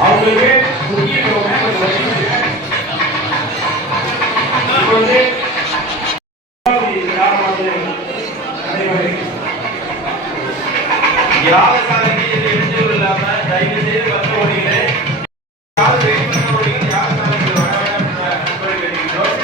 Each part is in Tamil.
அவங்களுக்கு முக்கியத்துவம் யாகசாலைக்கு எடுத்து இல்லாம தயவு செய்து வந்த ஓடிகளே யாரும் வெயிட் பண்ண ஓடிகள் யாகசாலைக்கு வர வேண்டாம் கேட்கிறோம்.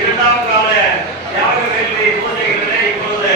இரண்டாம் கால யாக வேள்வி பூஜைகளிலே இப்போது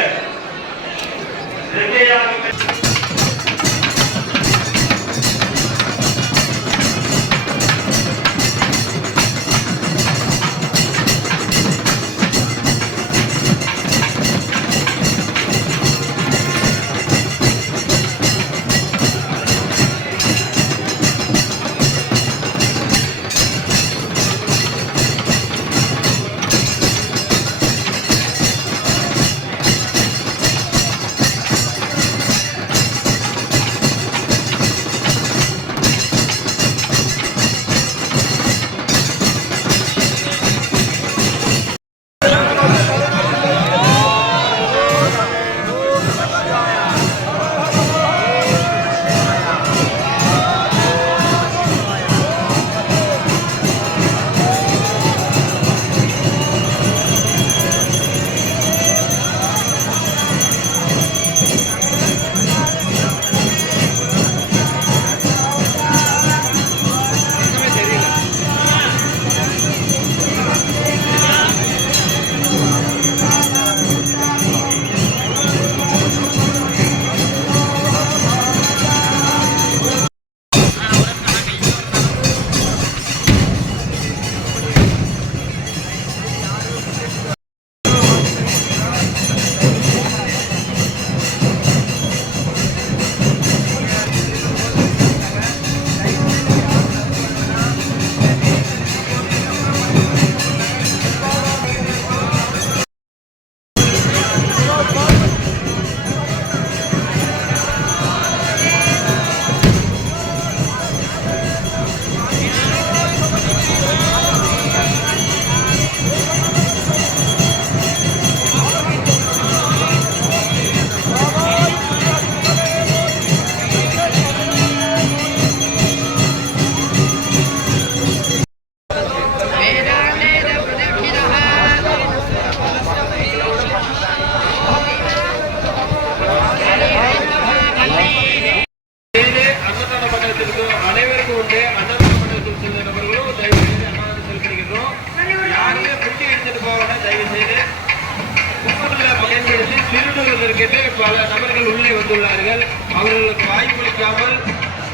பல நபர்கள் உள்ளே வந்துள்ளார்கள். அவர்களுக்கு வாய்ப்பளிக்காமல்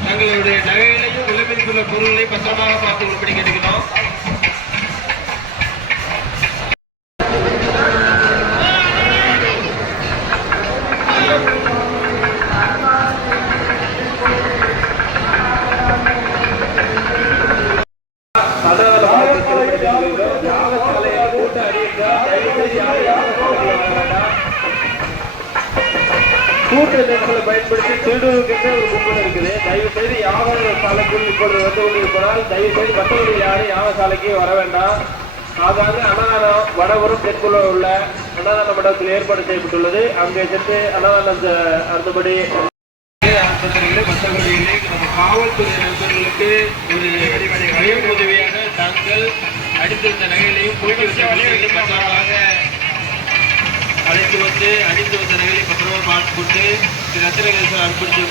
தங்களுடைய நகைகளையும் விலைமதிப்புள்ள பொருள்களை பத்திரமாக பார்த்து கொள்ளும்படி கேட்டுக்கிறோம். கூட்ட நெரிசலை பயன்படுத்தி திருடுவதற்கு ஒரு கும்பல் இருக்குது. தயவு செய்து யாகசாலைக்குள் இப்பொழுது வந்து கொண்டிருப்பதால் தயவு செய்து மற்றவர்கள் யாரும் யாகசாலைக்கு வர வேண்டாம். ஆகாது அன்னதானம் வடபுறம் தெற்குள்ள உள்ள அன்னதான மண்டபத்தில் ஏற்பாடு செய்யப்பட்டுள்ளது. அங்கே சென்று அன்னதானம் அந்தபடி மற்றவர்களிலே நம்ம காவல்துறை நண்பர்களுக்கு ஒரு உதவியாக தாங்கள் அடித்திருந்த நகைகளையும் போட்டி பத்திரமாக அழைத்து வந்து அடித்து வந்த நகைகளை பத்திரமாக பார்த்து கொண்டு ரத்தினங்கள் அர்ப்பணித்து